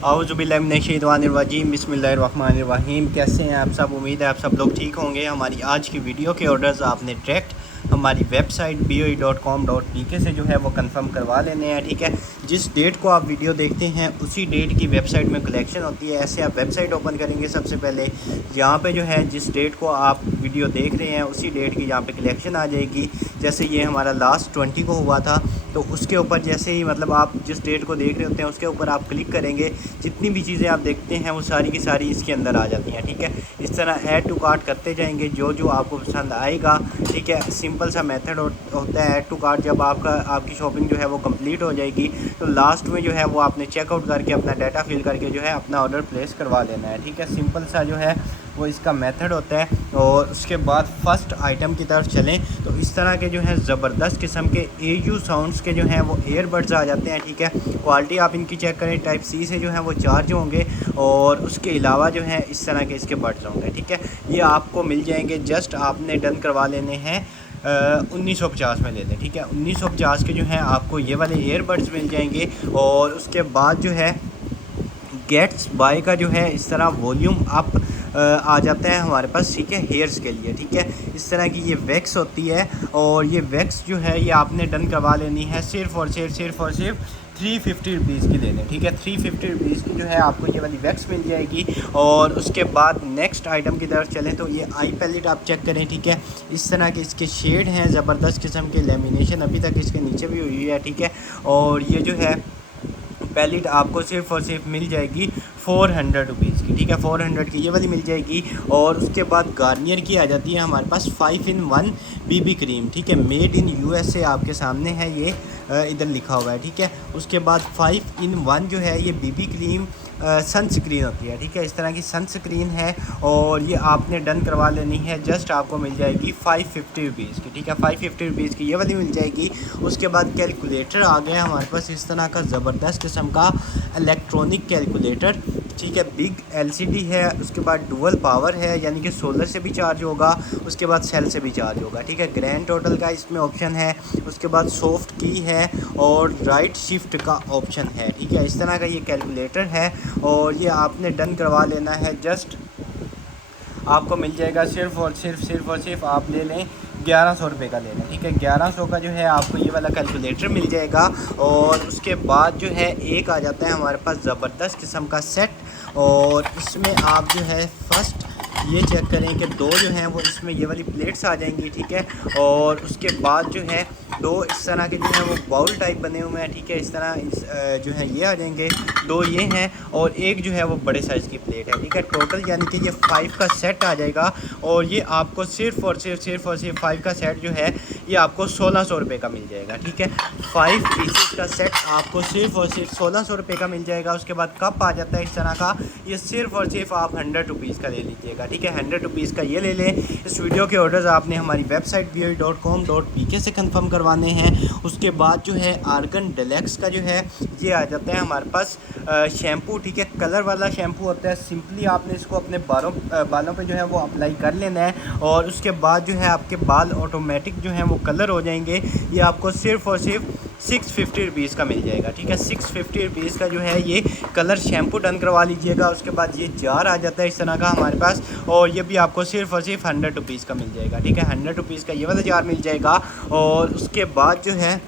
औज़ुबिल्लाहिमिनश्शैतानिर्रजीम बिस्मिल्लाहिर्रहमानिर्रहीम। कैसे हैं आप सब? उम्मीद है आप सब लोग ठीक होंगे। हमारी आज की वीडियो के ऑर्डर्स आपने डायरेक्ट हमारी वेबसाइट boe.com.pk से जो है वो कंफर्म करवा लेने हैं। ठीक है, जिस डेट को आप वीडियो देखते हैं उसी डेट की वेबसाइट में कलेक्शन होती है। ऐसे आप वेबसाइट ओपन करेंगे, सबसे पहले यहाँ पे जो है जिस डेट को आप वीडियो देख रहे हैं उसी डेट की यहाँ पे कलेक्शन आ जाएगी। जैसे ये हमारा लास्ट 20 को हुआ था, तो उसके ऊपर जैसे ही मतलब आप जिस डेट को देख रहे होते हैं उसके ऊपर आप क्लिक करेंगे, जितनी भी चीज़ें आप देखते हैं वो सारी की सारी इसके अंदर आ जाती हैं। ठीक है, इस तरह ऐड टू कार्ट करते जाएंगे जो जो आपको पसंद आएगा। ठीक है, सिंपल सा मेथड होता है ऐड टू कार्ट। जब आपकी शॉपिंग जो है वो कंप्लीट हो जाएगी तो लास्ट में जो है वो आपने चेकआउट करके अपना डाटा फिल करके जो है अपना ऑर्डर प्लेस करवा लेना है। ठीक है, सिंपल सा जो है वो इसका मेथड होता है। और उसके बाद फर्स्ट आइटम की तरफ चलें तो इस तरह के जो है ज़बरदस्त किस्म के AU साउंड्स के जो हैं वो ईयरबड्स आ जाते हैं। ठीक है, क्वालिटी आप इनकी चेक करें, टाइप C से जो है वो चार्ज होंगे और उसके अलावा जो है इस तरह के इसके बड्स होंगे। ठीक है, ये आपको मिल जाएंगे, जस्ट आपने डन करवा लेने हैं 1950 में ले लें। ठीक है, 1950 के जो हैं आपको ये वाले ईयरबड्स मिल जाएंगे। और उसके बाद जो है गेट्स बाय का जो है इस तरह वॉल्यूम अप आ जाता है हमारे पास। ठीक है, हेयर्स के लिए। ठीक है, इस तरह की ये वैक्स होती है और ये वैक्स जो है ये आपने डन करवा लेनी है सिर्फ़ और सिर्फ 350 रुपीज़ की ले लें। ठीक है, 350 रुपीज़ की जो है आपको ये वाली वैक्स मिल जाएगी। और उसके बाद नेक्स्ट आइटम की तरफ चलें तो ये आई पैलेट आप चेक करें। ठीक है, इस तरह के इसके शेड हैं, ज़बरदस्त किस्म के लेमिनेशन अभी तक इसके नीचे भी हुई है। ठीक है, और ये जो है पैलेट आपको सिर्फ़ और सिर्फ मिल जाएगी 400 रुपीज़ की। ठीक है, 400 की ये वाली मिल जाएगी। और उसके बाद गार्नियर की आ जाती है हमारे पास 5 in 1 BB क्रीम। ठीक है, मेड इन USA आपके सामने है, ये इधर लिखा हुआ है। ठीक है, उसके बाद 5 in 1 जो है ये BB क्रीम सनस्क्रीन होती है। ठीक है, इस तरह की सनस्क्रीन है और ये आपने डन करवा लेनी है, जस्ट आपको मिल जाएगी 550 रुपीज़ की। ठीक है, 550 रुपीज़ की ये वाली मिल जाएगी। उसके बाद कैलकुलेटर आ गया हमारे पास, इस तरह का ज़बरदस्त किस्म का इलेक्ट्रॉनिक कैलकुलेटर। ठीक है, बिग LCD है, उसके बाद डुअल पावर है, यानी कि सोलर से भी चार्ज होगा, उसके बाद सेल से भी चार्ज होगा। ठीक है, ग्रैंड टोटल का इसमें ऑप्शन है, उसके बाद सॉफ्ट की है और राइट शिफ्ट का ऑप्शन है। ठीक है, इस तरह का ये कैलकुलेटर है और ये आपने डन करवा लेना है, जस्ट आपको मिल जाएगा सिर्फ़ और सिर्फ आप ले लें 1100 रुपये का ले लें। ठीक है, 1100 का जो है आपको ये वाला कैलकुलेटर मिल जाएगा। और उसके बाद जो है एक आ जाता है हमारे पास ज़बरदस्त किस्म का सेट, और इसमें आप जो है फर्स्ट ये चेक करें कि दो जो हैं वो इसमें ये वाली प्लेट्स आ जाएंगी। ठीक है, और उसके बाद जो है दो इस तरह के जो हैं वो बाउल टाइप बने हुए हैं। ठीक है, इस तरह जो है ये आ जाएंगे, दो ये हैं और एक जो है वो बड़े साइज़ की प्लेट है। ठीक है, टोटल यानी कि ये 5 का सेट आ जाएगा। और ये आपको सिर्फ़ और सिर्फ 5 का सेट जो है ये आपको 1600 रुपये का मिल जाएगा। ठीक है, 5 पीसेस का सेट आपको सिर्फ़ और सिर्फ 1600 रुपये का मिल जाएगा। उसके बाद कप आ जाता है इस तरह का, ये सिर्फ़ और सिर्फ आप 100 रुपीज़ का ले लीजिएगा। ठीक है, 100 रुपीज़ का ये ले लें। इस वीडियो के ऑर्डर्स आपने हमारी वेबसाइट boe.com.pk से कंफर्म करवाने हैं। उसके बाद जो है आर्गन डेलेक्स का जो है ये आ जाता है हमारे पास शैम्पू। ठीक है, कलर वाला शैम्पू होता है। सिंपली आपने इसको अपने बालों पे जो है वो अप्लाई कर लेना है और उसके बाद जो है आपके बाल ऑटोमेटिक जो है वो कलर हो जाएंगे। ये आपको सिर्फ़ और सिर्फ 650 रुपीज़ का मिल जाएगा। ठीक है, 650 रुपीज़ का जो है ये कलर शैम्पू डन करवा लीजिएगा। उसके बाद ये जार आ जाता है इस तरह का हमारे पास, और ये भी आपको सिर्फ़ और सिर्फ 100 रुपीज़ का मिल जाएगा। ठीक है, 100 रुपीज़ का ये वाला जार मिल जाएगा। और उसके बाद जो है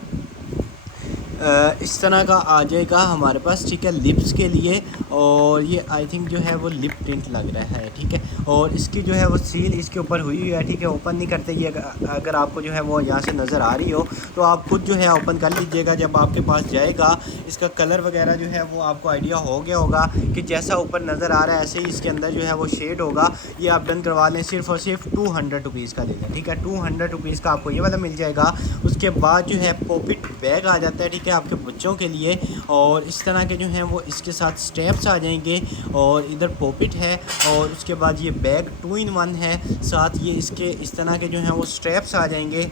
इस तरह का आ जाएगा हमारे पास। ठीक है, लिप्स के लिए, और ये आई थिंक जो है वो लिप टिंट लग रहा है। ठीक है, और इसकी जो है वो सील इसके ऊपर हुई है। ठीक है, ओपन नहीं करते ये, अगर आपको जो है वो यहाँ से नज़र आ रही हो तो आप खुद जो है ओपन कर लीजिएगा। जब आपके पास जाएगा इसका कलर वगैरह जो है वो आपको आइडिया हो गया होगा कि जैसा ऊपर नज़र आ रहा है ऐसे ही इसके अंदर जो है वो शेड होगा। ये आप डन करवा लें, सिर्फ़ और सिर्फ 200 रुपीज़ का ले लें। ठीक है, 200 रुपीज़ का आपको ये वाला मिल जाएगा। उसके बाद जो है पॉकेट बैग आ जाता है। ठीक है, आपके बच्चों के लिए, और इस तरह के जो हैं वो इसके साथ स्टेप्स आ जाएंगे और इधर पॉकेट है। और उसके बाद ये बैग 2 in 1 है, साथ ये इसके इस तरह के जो हैं वो स्टेप्स आ जाएंगे।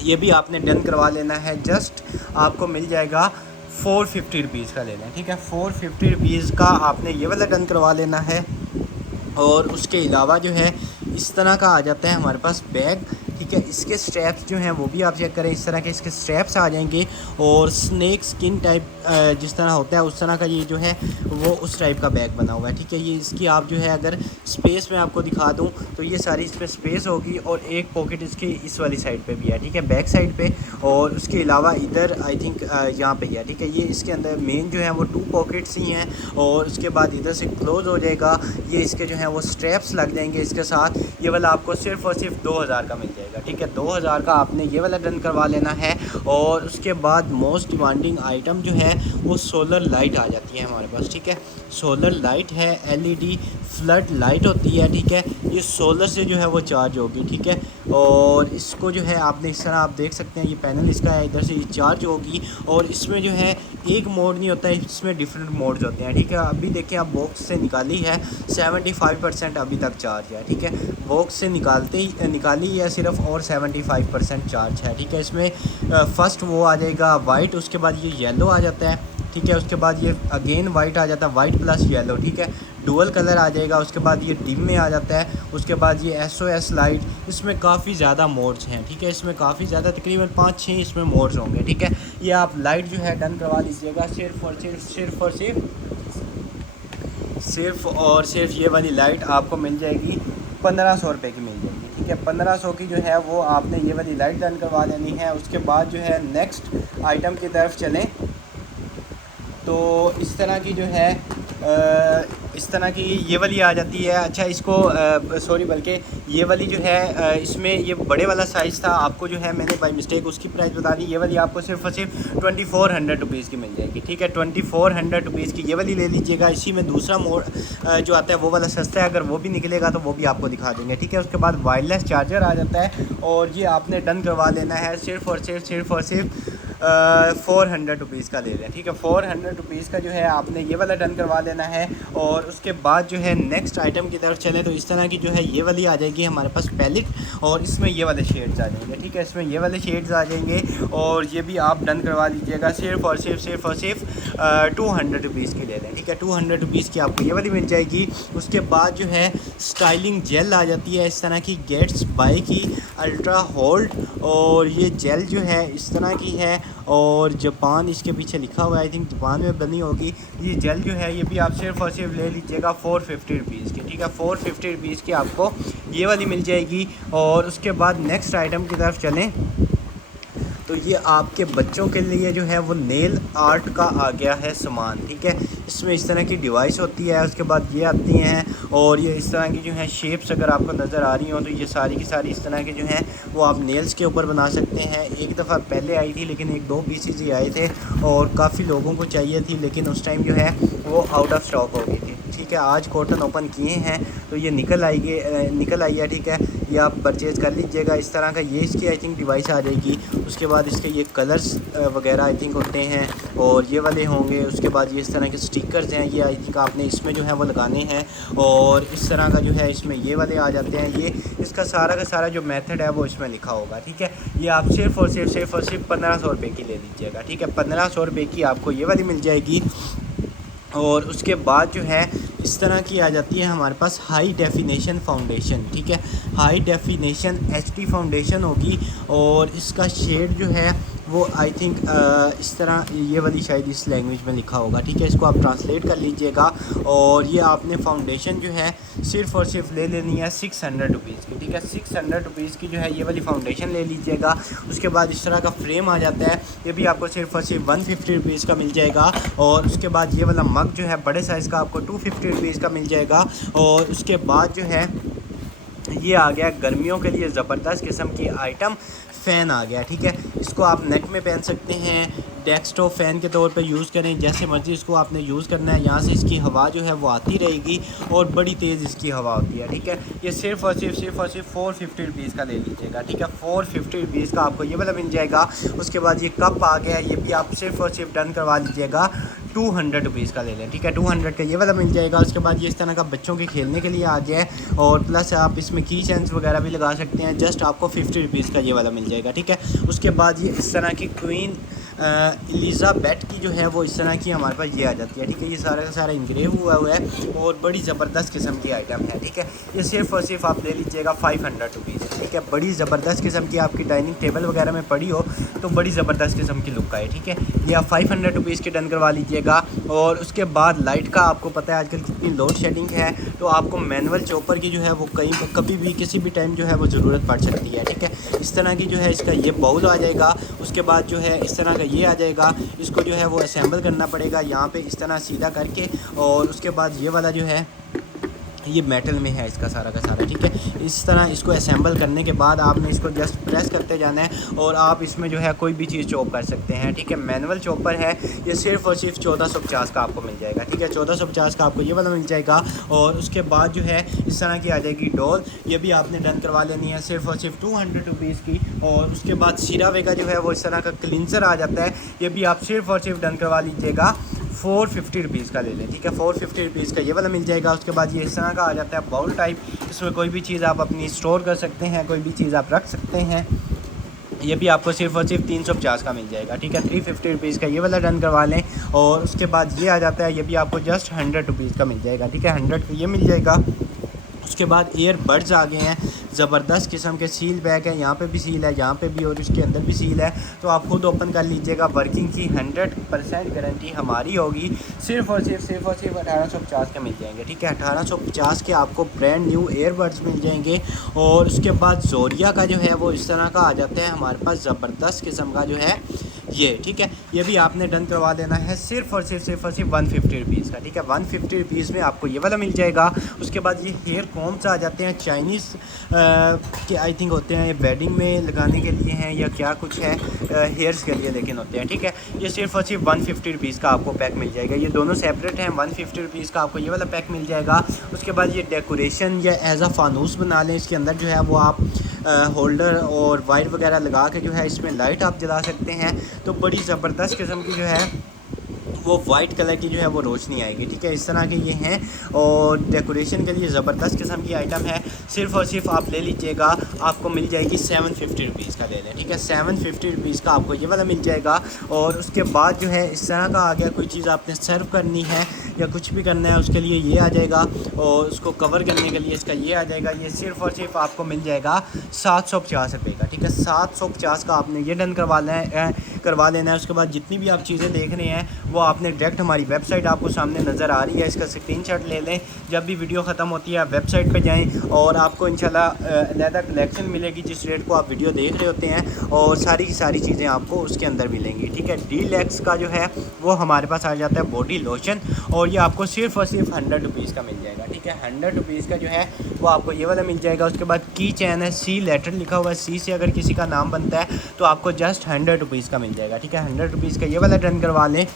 ये भी आपने डन करवा लेना है, जस्ट आपको मिल जाएगा 450 रुपीज़ का ले लें। ठीक है, 450 रुपीज़ का आपने ये वाला डन करवा लेना है। और उसके अलावा जो है इस तरह का आ जाता है हमारे पास बैग, ठीक है। इसके स्ट्रैप्स जो हैं वो भी आप चेक करें, इस तरह के इसके स्ट्रैप्स आ जाएंगे और स्नैक स्किन टाइप जिस तरह होता है उस तरह का ये जो है वो उस टाइप का बैग बना हुआ है, ठीक है। ये इसकी आप जो है अगर स्पेस में आपको दिखा दूँ तो ये सारी इस पर स्पेस होगी और एक पॉकेट इसकी इस वाली साइड पे भी है, ठीक है, बैक साइड पे। और उसके अलावा इधर आई थिंक यहाँ पे है, ठीक है। ये इसके अंदर मेन जो है वो 2 पॉकेट्स ही हैं और उसके बाद इधर से क्लोज़ हो जाएगा। ये इसके जो है वो स्ट्रैप्स लग जाएंगे इसके साथ। ये वाला आपको सिर्फ़ और सिर्फ 2000 का मिल जाएगा, ठीक है। 2000 का आपने ये वाला डन करवा लेना है। और उसके बाद मोस्ट डिमांडिंग आइटम जो है वो सोलर लाइट आ जाती है हमारे पास, ठीक है। सोलर लाइट है, LED फ्लड लाइट होती है, ठीक है। ये सोलर से जो है वो चार्ज होगी, ठीक है। और इसको जो है आपने इस तरह आप देख सकते हैं, ये पैनल इसका है, इधर से ये चार्ज होगी। और इसमें जो है एक मोड नहीं होता है, इसमें डिफरेंट मोड्स होते हैं, ठीक है। अभी देखें आप बॉक्स से निकाली है 75% अभी तक चार्ज है, ठीक है। बॉक्स से निकाली है सिर्फ और 75% चार्ज है, ठीक है। इसमें फ़र्स्ट वो आ जाएगा वाइट, उसके बाद ये येलो आ जाता है, ठीक है। उसके बाद ये अगेन वाइट आ जाता है, वाइट प्लस येलो, ठीक है। डुअल कलर आ जाएगा। उसके बाद ये डिम में आ जाता है। उसके बाद ये SOS लाइट। इसमें काफ़ी ज़्यादा मोड्स हैं, ठीक है। इसमें काफ़ी ज़्यादा तकरीबन 5-6 इसमें मोड्स होंगे, ठीक है। ये आप लाइट जो है डन करवा लीजिएगा सिर्फ और सिर्फ ये वाली लाइट आपको मिल जाएगी 1500 रुपये की मिल जाएगी, ठीक है। 1500 की जो है वो आपने ये वाली लाइट डन करवा लेनी है। उसके बाद जो है नेक्स्ट आइटम की तरफ चलें तो इस तरह की जो है इस तरह की ये वाली आ जाती है। अच्छा इसको सॉरी बल्कि ये वाली जो है इसमें ये बड़े वाला साइज़ था, आपको जो है मैंने बाई मिस्टेक उसकी प्राइस बता दी। ये वाली आपको सिर्फ और सिर्फ 2400 रुपीज़ की मिल जाएगी, ठीक है। 2400 रुपीज़ की ये वाली ले लीजिएगा। इसी में दूसरा मोड जो आता है वो वाला सस्ता है, अगर वो भी निकलेगा तो वो भी आपको दिखा देंगे, ठीक है। उसके बाद वायरलेस चार्जर आ जाता है और ये आपने डन करवा लेना है सिर्फ और सिर्फ 400 रुपीज़ का ले लें, ठीक है। 400 रुपीज़ का जो है आपने ये वाला डन करवा लेना है। और उसके बाद जो है नेक्स्ट आइटम की तरफ चलें तो इस तरह की जो है ये वाली आ जाएगी हमारे पास पैलेट और इसमें ये वाले शेड्स आ जाएंगे, ठीक है। इसमें ये वाले शेड्स आ जाएंगे और ये भी आप डन करवा लीजिएगा सिर्फ और सिर्फ 200 रुपीज़ की ले लें, ठीक है। 200 रुपीज़ की आपको ये वाली मिल जाएगी। उसके बाद जो है स्टाइलिंग जेल आ जाती है इस तरह की, गेट्स बाय की अल्ट्रा होल्ड। और ये जेल जो है इस तरह की है और जापान इसके पीछे लिखा हुआ है, आई थिंक जापान में बनी होगी। ये जेल जो है ये भी आप सिर्फ और सिर्फ ले लीजिएगा 450 रुपीज़ की, ठीक है। 450 रुपीज़ की आपको ये वाली मिल जाएगी। और उसके बाद नेक्स्ट आइटम की तरफ चलें तो ये आपके बच्चों के लिए जो है वो नेल आर्ट का आ गया है सामान, ठीक है। इसमें इस तरह की डिवाइस होती है। उसके बाद ये आती हैं और ये इस तरह की जो है शेप्स अगर आपको नज़र आ रही हो तो ये सारी की सारी इस तरह के जो हैं वो आप नेल्स के ऊपर बना सकते हैं। एक दफ़ा पहले आई थी लेकिन 1-2 पीसेज ही आए थे और काफ़ी लोगों को चाहिए थी, लेकिन उस टाइम जो है वो आउट ऑफ स्टॉक हो गई थी, ठीक है। आज कॉटन ओपन किए हैं तो ये निकल आई है, ठीक है। ये आप परचेज़ कर लीजिएगा इस तरह का। ये इसकी आई थिंक डिवाइस आ जाएगी। उसके बाद इसके ये कलर्स वगैरह आई थिंक होते हैं और ये वाले होंगे। उसके बाद ये इस तरह के स्टिकर्स हैं, ये आई थिंक आपने इसमें जो है वो लगाने हैं। और इस तरह का जो है इसमें ये वाले आ जाते हैं। ये इसका सारा का सारा जो मेथड है वो इसमें लिखा होगा, ठीक है। ये आप सिर्फ और सिर्फ 1500 रुपये की ले लीजिएगा, ठीक है। 1500 रुपये की आपको ये वाली मिल जाएगी। और उसके बाद जो है इस तरह की आ जाती है हमारे पास हाई डेफिनेशन फाउंडेशन, ठीक है। हाई डेफिनेशन HD फाउंडेशन होगी और इसका शेड जो है वो आई थिंक इस तरह ये वाली शायद इस लैंग्वेज में लिखा होगा, ठीक है। इसको आप ट्रांसलेट कर लीजिएगा। और ये आपने फाउंडेशन जो है सिर्फ और सिर्फ ले लेनी है 600 रुपीज़ की, ठीक है। 600 रुपीज़ की जो है ये वाली फाउंडेशन ले लीजिएगा। उसके बाद इस तरह का फ्रेम आ जाता है, ये भी आपको सिर्फ और सिर्फ 150 रुपीज़ का मिल जाएगा। और उसके बाद ये वाला मग जो है बड़े साइज़ का आपको 250 रुपीज़ का मिल जाएगा। और उसके बाद जो है ये आ गया गर्मियों के लिए ज़बरदस्त किस्म की आइटम, फ़ैन आ गया, ठीक है। इसको आप नेक में पहन सकते हैं, डेस्कटॉप फ़ैन के तौर पे यूज़ करें, जैसे मर्ज़ी इसको आपने यूज़ करना है। यहाँ से इसकी हवा जो है वो आती रहेगी और बड़ी तेज़ इसकी हवा होती है, ठीक है। ये सिर्फ और सिर्फ 450 रुपीज़ का ले लीजिएगा, ठीक है। 450 रुपीज़ का आपको ये वाला मिल जाएगा। उसके बाद ये कप आ गया, ये भी आप सिर्फ और सिर्फ डन करवा लीजिएगा 200 रुपीज़ का ले लें, ठीक है। 200 का ये वाला मिल जाएगा। उसके बाद ये इस तरह का बच्चों के खेलने के लिए आ गया है और प्लस आप इसमें की चेन्स वगैरह भी लगा सकते हैं। जस्ट आपको 50 रुपीज़ का ये वाला मिल जाएगा, ठीक है। उसके बाद ये इस तरह की क्वीन एलिज़ाबेथ की जो है वो इस तरह की हमारे पास ये आ जाती है, ठीक है। ये सारा का सारा इंग्रेव हुआ है और बड़ी ज़बरदस्त किस्म की आइटम है, ठीक है। ये सिर्फ़ और सिर्फ आप ले लीजिएगा 500 रुपीज़, ठीक है। बड़ी ज़बरदस्त किस्म की आपकी डाइनिंग टेबल वगैरह में पड़ी हो तो बड़ी ज़बरदस्त किस्म की लुक आए, ठीक है। ये आप 500 रुपीज़ की डन करवा लीजिएगा। और उसके बाद लाइट का आपको पता है आजकल कितनी लोड शेडिंग है, तो आपको मैनुअल चॉपर की जो है वो कभी भी किसी भी टाइम जो है वो ज़रूरत पड़ सकती है, ठीक है। इस तरह की जो है इसका ये बाउल आ जाएगा। उसके बाद जो है इस तरह का ये आ जाएगा, इसको जो है वो असेंबल करना पड़ेगा यहाँ पे इस तरह सीधा करके। और उसके बाद ये वाला जो है ये मेटल में है इसका सारा का सारा, ठीक है। इस तरह इसको असेंबल करने के बाद आपने इसको जस्ट प्रेस करते जाना है और आप इसमें जो है कोई भी चीज़ चॉप कर सकते हैं, ठीक है। मैनुअल चॉपर है, ये सिर्फ़ और सिर्फ 1450 का आपको मिल जाएगा, ठीक है। 1450 का आपको ये वाला मिल जाएगा। और उसके बाद जो है इस तरह की आ जाएगी डोल, ये भी आपने डन करवा लेनी है सिर्फ़ और सिर्फ 200 रुपीज़ की। और उसके बाद सीरावे का जो है वो इस तरह का क्लिनसर आ जाता है, ये भी आप सिर्फ़ और सिर्फ डन करवा लीजिएगा 450 रुपीज़ का ले लें, ठीक है। 450 रुपीज़ का ये वाला मिल जाएगा। उसके बाद ये इस तरह का आ जाता है बाउल टाइप, इसमें कोई भी चीज़ आप अपनी स्टोर कर सकते हैं, कोई भी चीज़ आप रख सकते हैं। ये भी आपको सिर्फ़ और सिर्फ 350 का मिल जाएगा, ठीक है। 350 रुपीज़ का ये वाला डन करवा लें। और उसके बाद ये आ जाता है, ये भी आपको जस्ट 100 रुपीज़ का मिल जाएगा, ठीक है। 100 का ये मिल जाएगा। उसके बाद ईयरबड्स आ गए हैं, ज़बरदस्त किस्म के सील बैग है, यहाँ पे भी सील है, यहाँ पे भी और इसके अंदर भी सील है, तो आप खुद ओपन कर लीजिएगा। वर्किंग की 100% गारंटी हमारी होगी। सिर्फ़ और सिर्फ 1850 के मिल जाएंगे, ठीक है। 1850 के आपको ब्रांड न्यू ईयरबड्स मिल जाएंगे। और उसके बाद जोरिया का जो है वो इस तरह का आ जाता है हमारे पास, ज़बरदस्त किस्म का जो है ये, ठीक है। ये भी आपने डन करवा देना है सिर्फ़ और सिर्फ 150 रुपीज़ का, ठीक है। 150 रुपीज़ में आपको ये वाला मिल जाएगा। उसके बाद ये हेयर कॉम्स आ जाते हैं, चाइनीज़ के आई थिंक होते हैं, ये वेडिंग में लगाने के लिए हैं या क्या कुछ है, हेयर्स के लिए लेकिन होते हैं, ठीक है। ये सिर्फ़ और सिर्फ 150 रुपीज़ का आपको पैक मिल जाएगा। ये दोनों सेपरेट हैं। 150 रुपीज़ का आपको ये वाला पैक मिल जाएगा। उसके बाद ये डेकोरेशन या एज आ फानूस बना लें, इसके अंदर जो है वो आप होल्डर और वायर वगैरह लगा के जो है इसमें लाइट आप जला सकते हैं, तो बड़ी ज़बरदस्त किस्म की जो है वो वाइट कलर की जो है वो रोशनी आएगी, ठीक है। इस तरह के ये हैं और डेकोरेशन के लिए ज़बरदस्त किस्म की आइटम है। सिर्फ़ और सिर्फ आप ले लीजिएगा, आपको मिल जाएगी 750 रुपीज़ का ले लें, ठीक है। 750 रुपीज़ का आपको ये वाला मिल जाएगा। और उसके बाद जो है इस तरह का आ गया, कोई चीज़ आपने सर्व करनी है या कुछ भी करना है उसके लिए ये आ जाएगा। और उसको कवर करने के लिए इसका ये आ जाएगा। ये सिर्फ़ और सिर्फ आपको मिल जाएगा 750 रुपये का, ठीक है। 750 का आपने ये डन करवा लेना है। उसके बाद जितनी भी आप चीज़ें देख रहे हैं वो आपने डायरेक्ट हमारी वेबसाइट आपको सामने नज़र आ रही है, इसका स्क्रीनशॉट ले लें। जब भी वीडियो ख़त्म होती है आप वेबसाइट पे जाएं और आपको इंशाल्लाह अलहदा कलेक्शन मिलेगी जिस रेट को आप वीडियो देख रहे होते हैं, और सारी की सारी चीज़ें आपको उसके अंदर मिलेंगी, ठीक है। डीलक्स का जो है वो हमारे पास आ जाता है बॉडी लोशन, और ये आपको सिर्फ़ और सिर्फ 100 रुपीज़ का मिल जाएगा, ठीक है। 100 रुपीज़ का जो है वो आपको ये वाला मिल जाएगा। उसके बाद की चैन है, सी लेटर लिखा हुआ है, सी से अगर किसी का नाम बनता है तो आपको जस्ट 100 रुपीज़ का मिल जाएगा, ठीक है। 100 रुपीज़ का ये वाला डन करवा लें।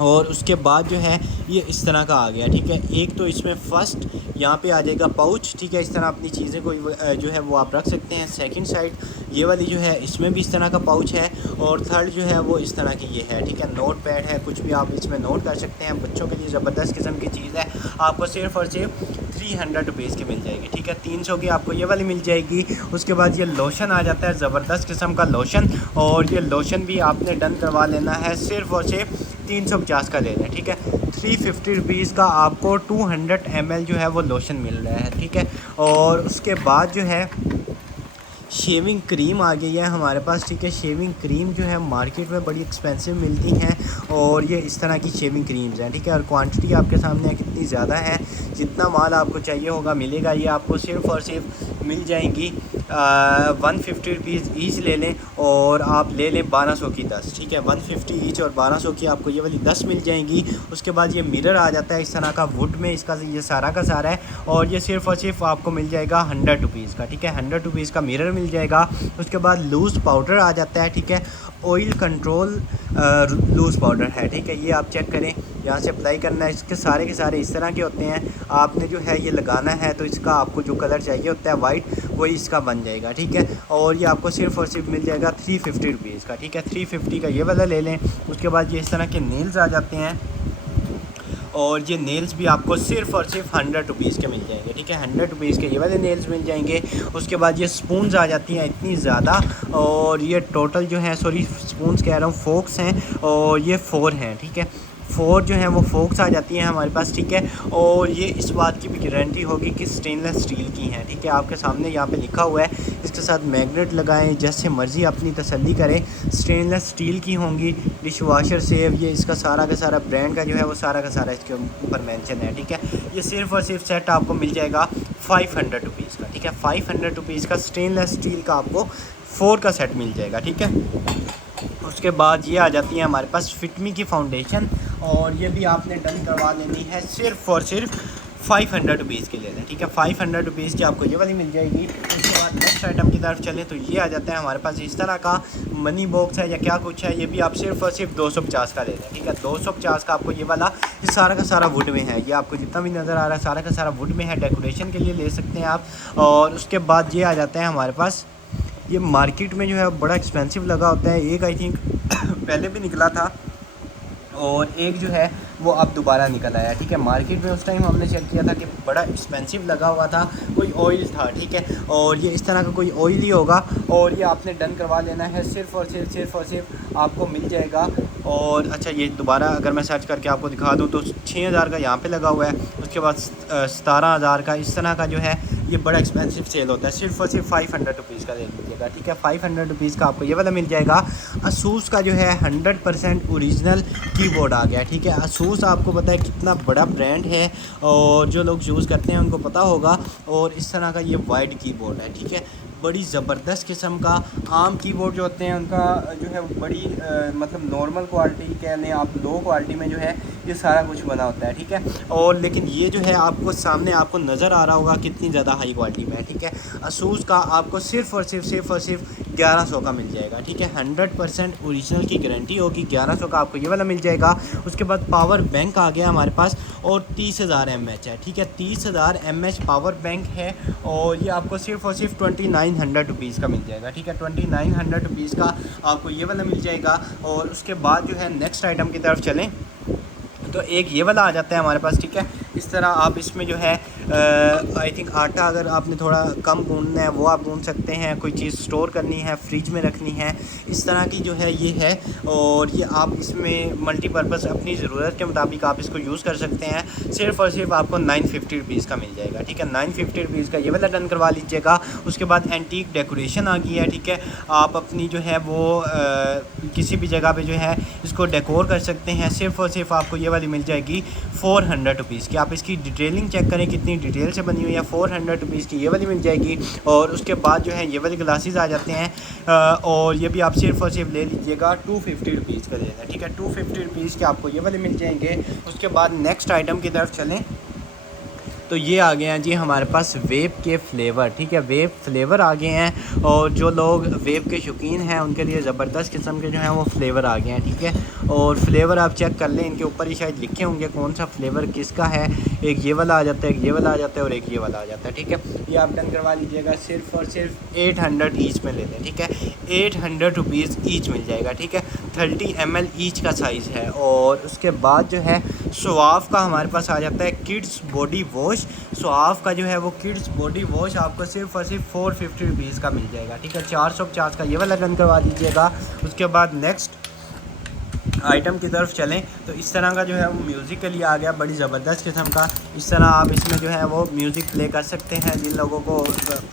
और उसके बाद जो है ये इस तरह का आ गया, ठीक है। एक तो इसमें फ़र्स्ट यहाँ पे आ जाएगा पाउच, ठीक है। इस तरह अपनी चीज़ें को जो है वो आप रख सकते हैं। सेकंड साइड ये वाली जो है इसमें भी इस तरह का पाउच है। और थर्ड जो है वो इस तरह की ये है, ठीक है। नोट पैड है, कुछ भी आप इसमें नोट कर सकते हैं। बच्चों के लिए ज़बरदस्त किस्म की चीज़ है, आपको सिर्फ़ और सिर्फ 300 रुपीज़ की मिल जाएगी, ठीक है। 300 की आपको ये वाली मिल जाएगी। उसके बाद ये लोशन आ जाता है, ज़बरदस्त किस्म का लोशन, और ये लोशन भी आपने डन करवा लेना है सिर्फ़ और सिर्फ 350 का ले लें, ठीक है। 350 रुपीज़ का आपको 200 ml जो है वो लोशन मिल रहा है, ठीक है। और उसके बाद जो है शेविंग क्रीम आ गई है हमारे पास, ठीक है। शेविंग क्रीम जो है मार्केट में बड़ी एक्सपेंसिव मिलती हैं, और ये इस तरह की शेविंग क्रीम्स हैं, ठीक है। और क्वांटिटी आपके सामने है कितनी ज़्यादा है, जितना माल आपको चाहिए होगा मिलेगा। ये आपको सिर्फ़ और सिर्फ मिल जाएंगी 150 रुपीज़ ईच ले लें, और आप ले लें 1200 की 10, ठीक है। 150 ईच और 1200 की आपको ये वाली 10 मिल जाएंगी। उसके बाद ये मिरर आ जाता है इस तरह का वुड में, इसका ये सारा का सारा है, और ये सिर्फ़ और सिर्फ आपको मिल जाएगा 100 रुपीज़ का, ठीक है। 100 रुपीज़ का मिरर मिल जाएगा। उसके बाद लूज़ पाउडर आ जाता है, ठीक है। ऑयल कंट्रोल लूज़ पाउडर है, ठीक है। ये आप चेक करें, यहाँ से अप्लाई करना है। इसके सारे के सारे इस तरह के होते हैं, आपने जो है ये लगाना है तो इसका आपको जो कलर चाहिए होता है वाइट, वही इसका बन जाएगा, ठीक है। और ये आपको सिर्फ़ और सिर्फ मिल जाएगा 350 रुपीज़ का, ठीक है। 350 का ये वाला ले लें। उसके बाद ये इस तरह के नेल्स आ जाते हैं, और ये नेल्स भी आपको सिर्फ़ और सिर्फ 100 रुपीज़ के मिल जाएंगे, ठीक है। 100 रुपीज़ के ये वाले नेल्स मिल जाएंगे। उसके बाद ये स्पून्स आ जाती हैं इतनी ज़्यादा, और ये टोटल जो है, सॉरी स्पून्स कह रहा हूँ, फोक्स हैं, और ये 4 हैं, ठीक है। 4 जो हैं वो फोक्स आ जाती हैं हमारे पास, ठीक है। और ये इस बात की भी गारंटी होगी कि स्टेनलेस स्टील की हैं, ठीक है। आपके सामने यहाँ पे लिखा हुआ है, इसके साथ मैग्नेट लगाएं, जैसे मर्ज़ी अपनी तसल्ली करें, स्टेनलेस स्टील की होंगी। डिश वाशर सेव, ये इसका सारा का सारा ब्रांड का जो है वो सारा का सारा इसके ऊपर मेंशन है, ठीक है। ये सिर्फ़ और सिर्फ सेट आपको मिल जाएगा 500 रुपीज़ का, ठीक है। 500 रुपीज़ का स्टेनलेस स्टील का आपको 4 का सेट मिल जाएगा, ठीक है। उसके बाद ये आ जाती है हमारे पास फिटमी की फाउंडेशन, और ये भी आपने डन करवा लेनी है सिर्फ़ और सिर्फ 500 रुपीज़ के लिए, ठीक है। 500 रुपीज़ की आपको ये वाली मिल जाएगी। उसके बाद नेक्स्ट आइटम की तरफ चलें तो ये आ जाता है हमारे पास इस तरह का मनी बॉक्स है या क्या कुछ है, ये भी आप सिर्फ़ और सिर्फ 250 का ले लें, ठीक है। 250 का आपको ये वाला, ये सारा का सारा वुड में है, ये आपको जितना भी नज़र आ रहा है सारा का सारा वुड में है, डेकोरेशन के लिए ले सकते हैं आप। और उसके बाद ये आ जाता है हमारे पास, ये मार्केट में जो है बड़ा एक्सपेंसिव लगा होता है, एक आई थिंक पहले भी निकला था, और एक जो है वो अब दोबारा निकल आया, ठीक है। मार्केट में उस टाइम हमने चेक किया था कि बड़ा एक्सपेंसिव लगा हुआ था, कोई ऑयल था, ठीक है। और ये इस तरह का कोई ऑयल ही होगा, और ये आपने डन करवा लेना है, सिर्फ़ और सिर्फ आपको मिल जाएगा। और अच्छा, ये दोबारा अगर मैं सर्च करके आपको दिखा दूँ तो 6000 का यहाँ पे लगा हुआ है। उसके बाद 17,000 का इस तरह का जो है ये बड़ा एक्सपेंसिव सेल होता है, सिर्फ़ और सिर्फ 500 रुपीज़ का ले लीजिएगा, ठीक है। 500 रुपीज़ का आपको ये वाला मिल जाएगा। असूस का जो है 100% ओरिजिनल कीबोर्ड आ गया, ठीक है। असूस आपको पता है कितना बड़ा ब्रांड है, और जो लोग यूज़ करते हैं उनको पता होगा। और इस तरह का ये वाइड कीबोर्ड है, ठीक है। बड़ी ज़बरदस्त किस्म का, आम कीबोर्ड जो होते हैं उनका जो है बड़ी मतलब नॉर्मल क्वालिटी कह लें आप, लो क्वालिटी में जो है ये सारा कुछ बना होता है, ठीक है। और लेकिन ये जो है आपको सामने आपको नज़र आ रहा होगा कितनी ज़्यादा हाई क्वालिटी में है, ठीक है। असूस का आपको सिर्फ़ और सिर्फ 1100 का मिल जाएगा, ठीक है। 100% ओरिजिनल की गारंटी होगी, 1100 का आपको ये वाला मिल जाएगा। उसके बाद पावर बैंक आ गया हमारे पास, और 30,000 mAh है, ठीक है। 30,000 mAh पावर बैंक है, और ये आपको सिर्फ़ और सिर्फ 2900 रुपीज़ का मिल जाएगा, ठीक है। 2900 रुपीज़ का आपको ये वाला मिल जाएगा। और उसके बाद जो है नेक्स्ट आइटम की तरफ चलें तो एक ये वाला आ जाता है हमारे पास, ठीक है। इस तरह आप इसमें जो है आई थिंक आटा अगर आपने थोड़ा कम गूंदना है वो आप गूंद सकते हैं, कोई चीज़ स्टोर करनी है, फ्रिज में रखनी है, इस तरह की जो है ये है। और ये आप इसमें मल्टीपर्पज़ अपनी ज़रूरत के मुताबिक आप इसको यूज़ कर सकते हैं। सिर्फ़ और सिर्फ आपको 950 रुपीज़ का मिल जाएगा, ठीक है। 950 रुपीज़ का ये वाला डन करवा लीजिएगा। उसके बाद एंटीक डेकोरेशन आ गई है, ठीक है। आप अपनी जो है वो किसी भी जगह पर जो है इसको डेकोर कर सकते हैं। सिर्फ़ और सिर्फ आपको ये वाली मिल जाएगी 400 रुपीज़ की। आप इसकी डिटेलिंग चेक करें कितनी डिटेल से बनी हुई है, 400 रुपीज़ की ये वाली मिल जाएगी। और उसके बाद जो है ये वाली ग्लासेस आ जाते हैं, और ये भी आप सिर्फ़ और सिर्फ ले लीजिएगा 250 रुपीज़ का लेना, ठीक है। 250 रुपीज़ के आपको ये वाले मिल जाएंगे। उसके बाद नेक्स्ट आइटम की तरफ चलें तो ये आ गए हैं जी हमारे पास वेब के फ्लेवर, ठीक है। वेब फ्लेवर आ गए हैं, और जो लोग वेब के शौकीन हैं उनके लिए ज़बरदस्त किस्म के जो हैं वो फ्लेवर आ गए हैं, ठीक है। और फ्लेवर आप चेक कर लें, इनके ऊपर ही शायद लिखे होंगे कौन सा फ्लेवर किसका है। एक ये वाला आ जाता है, एक ये वाला आ जाता है, और एक ये वाला आ जाता है, ठीक है। ये आप डन करवा लीजिएगा, सिर्फ़ और सिर्फ 800 ईच में ले लें, ठीक है। 800 रुपीज़ ईच मिल जाएगा, ठीक है। 30 ml ईच का साइज़ है। और उसके बाद जो है सुआफ का हमारे पास आ जाता है किड्स बॉडी वॉश। सुआफ का जो है वो किड्स बॉडी वॉश आपको सिर्फ़ और सिर्फ 450 रुपीज़ का मिल जाएगा, ठीक है। 450 का ये वाला डन करवा दीजिएगा। उसके बाद नेक्स्ट आइटम की तरफ चलें तो इस तरह का जो है वो म्यूज़िक के लिए आ गया, बड़ी ज़बरदस्त किस्म का। इस तरह आप इसमें जो है वो म्यूज़िक प्ले कर सकते हैं। जिन लोगों को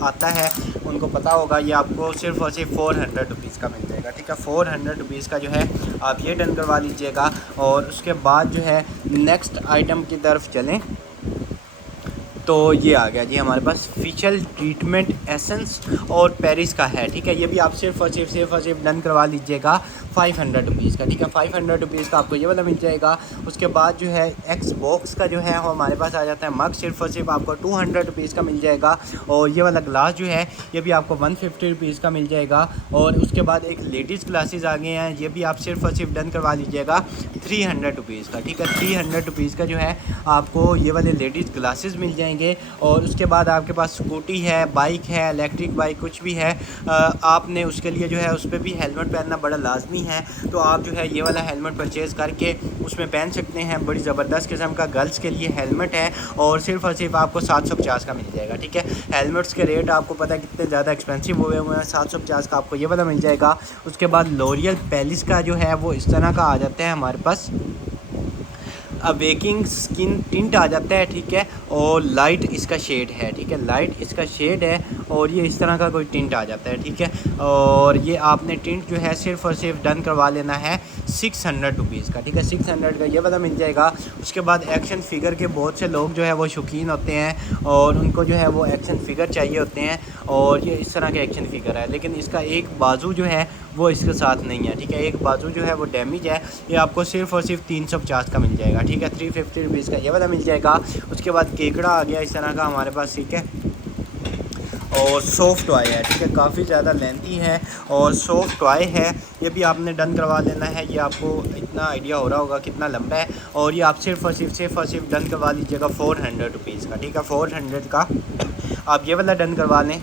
आता है उनको पता होगा। ये आपको सिर्फ़ और सिर्फ 400 रुपीज़ का मिल जाएगा, ठीक है। 400 रुपीज़ का जो है आप ये डन करवा लीजिएगा। और उसके बाद जो है नेक्स्ट आइटम की तरफ चलें तो ये आ गया जी हमारे पास फेशियल ट्रीटमेंट एसेंस और पेरिस का है, ठीक है। ये भी आप सिर्फ़ और सिर्फ डन करवा लीजिएगा 500 रुपीज़ का, ठीक है। 500 रुपीज़ का आपको ये वाला मिल जाएगा। उसके बाद जो है एक्स बॉक्स का जो है वो हमारे पास आ जाता है मग, सिर्फ़ और सिर्फ आपको 200 रुपीज़ का मिल जाएगा। और ये वाला ग्लास जो है ये भी आपको 150 रुपीज़ का मिल जाएगा। और उसके बाद एक लेडीज़ ग्लासेस आ गए हैं, ये भी आप सिर्फ़ और सिर्फ डन करवा लीजिएगा 300 रुपीज़ का, ठीक है। 300 रुपीज़ का जो है आपको ये वाले लेडीज़ ग्लासेस मिल जाएंगे। जाएंगे। और उसके बाद आपके पास स्कूटी है, बाइक है, इलेक्ट्रिक बाइक कुछ भी है, आपने उसके लिए जो है उस पर भी हेलमेट पहनना बड़ा लाजमी है। तो आप जो है ये वाला हेलमेट परचेज़ करके उसमें पहन सकते हैं। बड़ी ज़बरदस्त किस्म का गर्ल्स के लिए हेलमेट है और सिर्फ़ और सिर्फ आपको 750 का मिल जाएगा। ठीक है, हेलमेट्स के रेट आपको पता है कितने ज़्यादा एक्सपेंसिव हुए हुए हैं। 750 का आपको ये वाला मिल जाएगा। उसके बाद लॉरियल पैलिस का जो है वो इस तरह का आ जाता है हमारे पास, बेकिंग स्किन टिंट आ जाता है। ठीक है, और लाइट इसका शेड है। ठीक है, लाइट इसका शेड है और ये इस तरह का कोई टिंट आ जाता है। ठीक है, और ये आपने टिंट जो है सिर्फ़ और सिर्फ डन करवा लेना है 600 रुपीज़ का। ठीक है, 600 का ये वाला मिल जाएगा। उसके बाद एक्शन फ़िगर के बहुत से लोग जो है वो शौकीन होते हैं और उनको जो है वो एक्शन फ़िगर चाहिए होते हैं और ये इस तरह के एक्शन फ़िगर है, लेकिन इसका एक बाजू जो है वो इसके साथ नहीं है। ठीक है, एक बाजू जो है वो डैमेज है। ये आपको सिर्फ़ और सिर्फ 350 का मिल जाएगा। ठीक है, 350 रुपीज़ का ये वाला मिल जाएगा। उसके बाद केकड़ा आ गया इस तरह का हमारे पास। ठीक है, और सॉफ्ट टॉय है। ठीक है, काफ़ी ज़्यादा लेंथी है और सॉफ्ट टॉय है। ये भी आपने डन करवा लेना है। ये आपको इतना आइडिया हो रहा होगा कितना लंबा है। और ये आप सिर्फ़ और सिर्फ डन करवा लीजिएगा 400 रुपीज़ का। ठीक है, 400 का आप ये वाला डन करवा लें।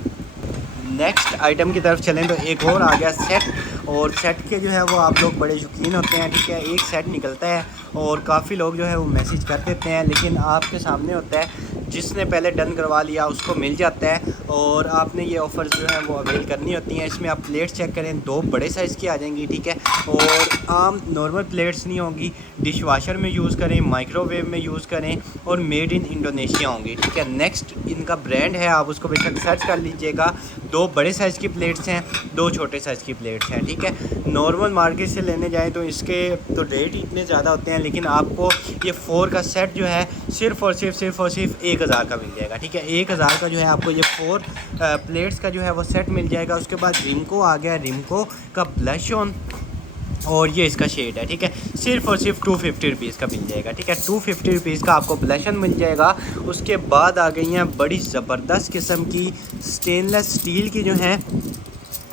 नेक्स्ट आइटम की तरफ चलें तो एक और आ गया सेट, और सेट के जो है वो आप लोग बड़े शौकीन होते हैं। ठीक है, एक सेट निकलता है और काफ़ी लोग जो है वो मैसेज कर देते हैं, लेकिन आपके सामने होता है जिसने पहले डन करवा लिया उसको मिल जाता है और आपने ये ऑफ़र्स जो हैं वो अवेल करनी होती हैं। इसमें आप प्लेट्स चेक करें, 2 बड़े साइज़ की आ जाएंगी। ठीक है, और आम नॉर्मल प्लेट्स नहीं होंगी, डिश वाशर में यूज़ करें, माइक्रोवेव में यूज़ करें और मेड इन इंडोनेशिया होंगी। ठीक है, नेक्स्ट इनका ब्रांड है, आप उसको बेशक सर्च कर लीजिएगा। 2 बड़े साइज़ की प्लेट्स हैं, 2 छोटे साइज़ की प्लेट्स हैं। ठीक है, नॉर्मल मार्केट से लेने जाएँ तो इसके तो रेट इतने ज़्यादा होते हैं, लेकिन आपको ये 4 का सेट जो है सिर्फ़ और सिर्फ 1000 का मिल जाएगा। ठीक है, 1000 का जो है आपको ये 4 प्लेट्स का जो है वो सेट मिल जाएगा। उसके बाद रिमको आ गया, रिमको का ब्लश ऑन और ये इसका शेड है। ठीक है, सिर्फ़ और सिर्फ 250 रुपीज़ का मिल जाएगा। ठीक है, 250 रुपीज़ का आपको ब्लशन मिल जाएगा। उसके बाद आ गई हैं बड़ी ज़बरदस्त किस्म की स्टेनलेस स्टील की जो है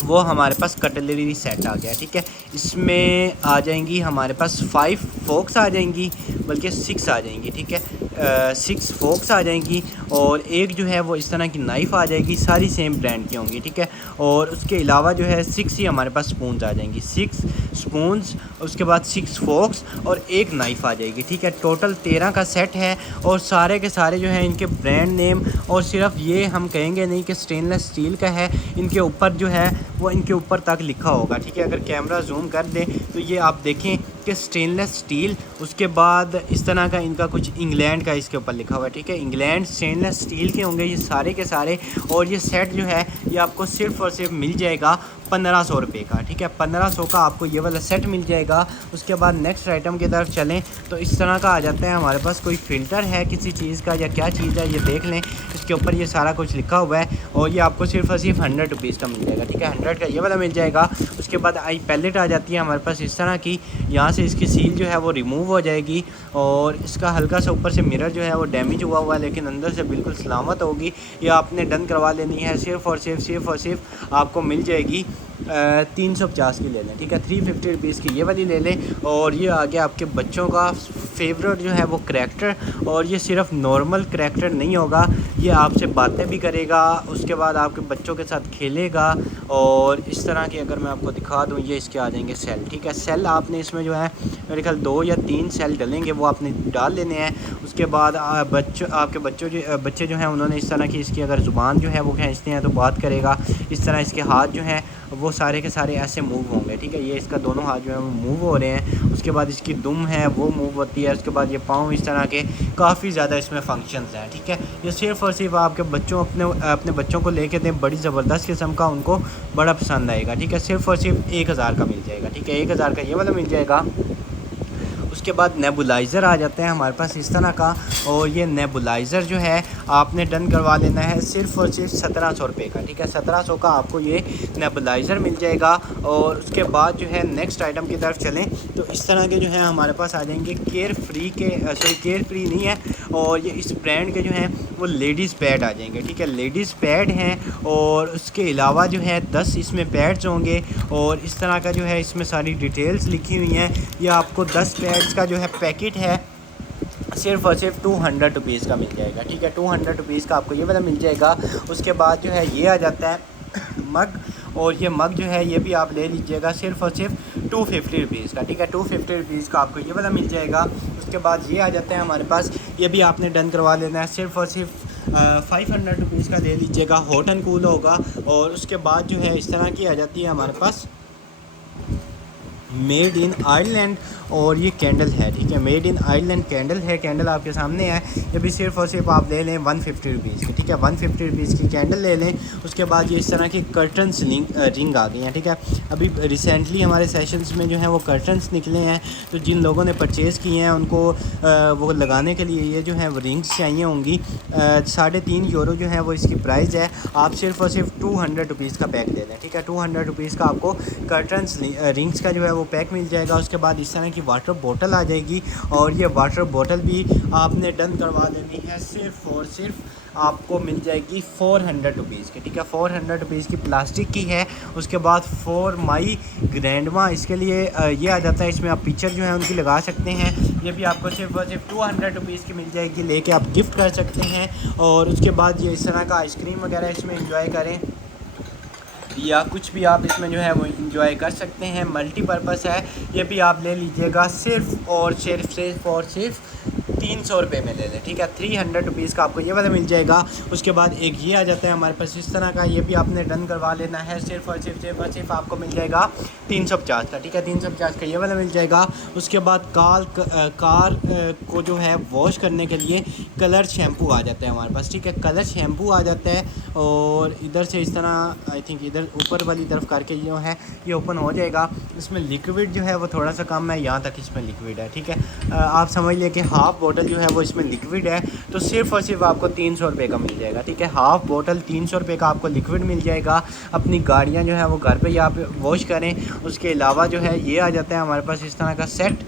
वो हमारे पास कटलरी सेट आ गया। ठीक है, इसमें आ जाएंगी हमारे पास 5 फोक्स आ जाएंगी, बल्कि 6 आ जाएंगी। ठीक है, 6 फोक्स आ जाएंगी और एक जो है वो इस तरह की नाइफ़ आ जाएगी, सारी सेम ब्रांड की होंगी। ठीक है, और उसके अलावा जो है 6 ही हमारे पास स्पून्स आ जाएंगी, 6 स्पून्स, उसके बाद 6 फोक्स और एक नाइफ़ आ जाएगी। ठीक है, टोटल 13 का सेट है और सारे के सारे जो हैं इनके ब्रांड नेम, और सिर्फ ये हम कहेंगे नहीं कि स्टेनलेस स्टील का है, इनके ऊपर जो है वो इनके ऊपर तक लिखा होगा। ठीक है, अगर कैमरा जूम कर दे तो ये आप देखें कि स्टेनलेस स्टील, उसके बाद इस तरह का इनका कुछ इंग्लैंड का इसके ऊपर लिखा हुआ है। ठीक है, इंग्लैंड स्टेनलेस स्टील के होंगे ये सारे के सारे। और ये सेट जो है ये आपको सिर्फ़ और सिर्फ मिल जाएगा 1500 रुपये का। ठीक है, 1500 का आपको ये वाला सेट मिल जाएगा। उसके बाद नेक्स्ट आइटम की तरफ चलें तो इस तरह का आ जाता है हमारे पास, कोई फ़िल्टर है किसी चीज़ का या क्या चीज़ है ये देख लें, इसके ऊपर ये सारा कुछ लिखा हुआ है और ये आपको सिर्फ़ और सिर्फ 100 रुपीज़ का मिल जाएगा। ठीक है, 100 का ये वाला मिल जाएगा। उसके बाद आई पैलेट आ जाती है हमारे पास इस तरह की, यहाँ से इसकी सील जो है वो रिमूव हो जाएगी और इसका हल्का सा ऊपर से मिरर जो है वो डैमेज हुआ है, लेकिन अंदर से बिल्कुल सलामत होगी। ये आपने डन करवा लेनी है, सिर्फ़ और सिर्फ आपको मिल जाएगी 350 की ले लें। ठीक है, 350 रुपीज़ की ये वाली ले लें। और ये आ गया आपके बच्चों का फेवरेट जो है वो करैक्टर, और ये सिर्फ नॉर्मल करैक्टर नहीं होगा, ये आपसे बातें भी करेगा, उसके बाद आपके बच्चों के साथ खेलेगा। और इस तरह की अगर मैं आपको दिखा दूँ, ये इसके आ जाएंगे सेल। ठीक है, सेल आपने इसमें जो है मेरे ख्याल 2 या 3 सेल डलेंगे, वो आपने डाल लेने हैं। उसके बाद आपके बच्चे जो हैं उन्होंने इस तरह की इसकी अगर ज़ुबान जो है वो खींचते हैं तो बात करेगा। इस तरह इसके हाथ जो हैं वो सारे के सारे ऐसे मूव होंगे। ठीक है, ये इसका दोनों हाथ जो है वो मूव हो रहे हैं। उसके बाद इसकी दुम है वो मूव होती है। उसके बाद ये पाँव, इस तरह के काफ़ी ज़्यादा इसमें फंक्शंस हैं। ठीक है, ये सिर्फ़ और सिर्फ आपके बच्चों अपने बच्चों को लेके दें, बड़ी ज़बरदस्त किस्म का उनको बड़ा पसंद आएगा। ठीक है, सिर्फ़ और सिर्फ 1000 का मिल जाएगा। ठीक है, 1000 का ये वाला मिल जाएगा। उसके बाद नेबुलाइज़र आ जाते हैं हमारे पास इस तरह का, और ये नेबुलाइज़र जो है आपने डन करवा लेना है सिर्फ़ और सिर्फ 1700 रुपये का। ठीक है, 1700 का आपको ये नेबुलाइज़र मिल जाएगा। और उसके बाद जो है नेक्स्ट आइटम की तरफ चलें तो इस तरह के जो है हमारे पास आ जाएंगे केयर फ्री के, केयर फ्री नहीं है, और ये इस ब्रांड के जो हैं वो लेडीज़ पैड आ जाएंगे। ठीक है, लेडीज़ पैड हैं और उसके अलावा जो है 10 इसमें पैड्स होंगे और इस तरह का जो है इसमें सारी डिटेल्स लिखी हुई हैं। ये आपको 10 पैड्स का जो है पैकेट है सिर्फ़ और सिर्फ 200 रुपीज़ का मिल जाएगा। ठीक है, 200 रुपीज़ का आपको ये वाला मिल जाएगा। उसके बाद जो है ये आ जाता है मग, और ये मग जो है ये भी आप ले लीजिएगा सिर्फ़ और सिर्फ 250 रुपीज़ का। ठीक है, 250 रुपीज़ का आपको ये वाला मिल जाएगा। उसके बाद ये आ जाता है हमारे पास, ये भी आपने डन करवा लेना है, सिर्फ़ और सिर्फ 500 रुपीज़ का ले लीजिएगा, हॉट एंड कूल होगा। और उसके बाद जो है इस तरह की आ जाती है हमारे पास मेड इन आयरलैंड, और ये कैंडल है। ठीक है, मेड इन आयरलैंड कैंडल है, कैंडल आपके सामने है। ये भी सिर्फ़ और सिर्फ आप ले लें 150 रुपीज़ की। ठीक है, 150 रुपीज़ की कैंडल ले लें। उसके बाद ये इस तरह की कर्टन्स रिंग आ गई हैं। ठीक है, अभी रिसेंटली हमारे सेशंस में जो है वो कर्टन्स निकले हैं, तो जिन लोगों ने परचेज़ किए हैं उनको वो लगाने के लिए ये जो है वो रिंग्स चाहिए होंगी। 3.5 यूरो जो है वो इसकी प्राइस है। आप सिर्फ़ और सिर्फ 200 रुपीज़ का पैक ले लें। ठीक है, 200 रुपीज़ का आपको कर्टन्स रिंग्स का जो है वो पैक मिल जाएगा। उसके बाद इस तरह की वाटर बोतल आ जाएगी, और ये वाटर बोतल भी आपने डन करवा लेनी है, सिर्फ़ और सिर्फ आपको मिल जाएगी 400 रुपीज़ की। ठीक है, 400 रुपीज़ की प्लास्टिक की है। उसके बाद फॉर माई ग्रैंडमा, इसके लिए ये आ जाता है, इसमें आप पिक्चर जो है उनकी लगा सकते हैं। ये भी आपको सिर्फ़ और सिर्फ 200 रुपीज़ की मिल जाएगी, लेके आप गिफ्ट कर सकते हैं। और उसके बाद ये इस तरह का आइसक्रीम वगैरह इसमें इंजॉय करें, या कुछ भी आप इसमें जो है वो इंजॉय कर सकते हैं। मल्टीपर्पज़ है, ये भी आप ले लीजिएगा, सिर्फ़ और सिर्फ 300 रुपये में ले लें। ठीक है, 300 रुपीज़ का आपको ये वाला मिल जाएगा। उसके बाद एक ये आ जाता है हमारे पास इस तरह का, ये भी आपने डन करवा लेना है, सिर्फ़ और सिर्फ आपको मिल जाएगा 350 का। ठीक है, 350 का ये वाला मिल जाएगा। उसके बाद कार को जो है वॉश करने के लिए कलर शैम्पू आ जाता है हमारे पास। ठीक है, कलर शैम्पू आ जाता है, और इधर से इस तरह आई थिंक इधर ऊपर वाली तरफ करके जो है ये ओपन हो जाएगा। इसमें लिक्विड जो है वो थोड़ा सा कम है, यहाँ तक इसमें लिक्विड है। ठीक है, आप समझ लें कि हाफ़ बोतल जो है वो इसमें लिक्विड है, तो सिर्फ़ और सिर्फ आपको 300 रुपये का मिल जाएगा। ठीक है, हाफ़ बोतल 300 रुपये का आपको लिक्विड मिल जाएगा। अपनी गाड़ियाँ जो है वो घर पे ही आप वॉश करें। उसके अलावा जो है ये आ जाता है हमारे पास इस तरह का सेट,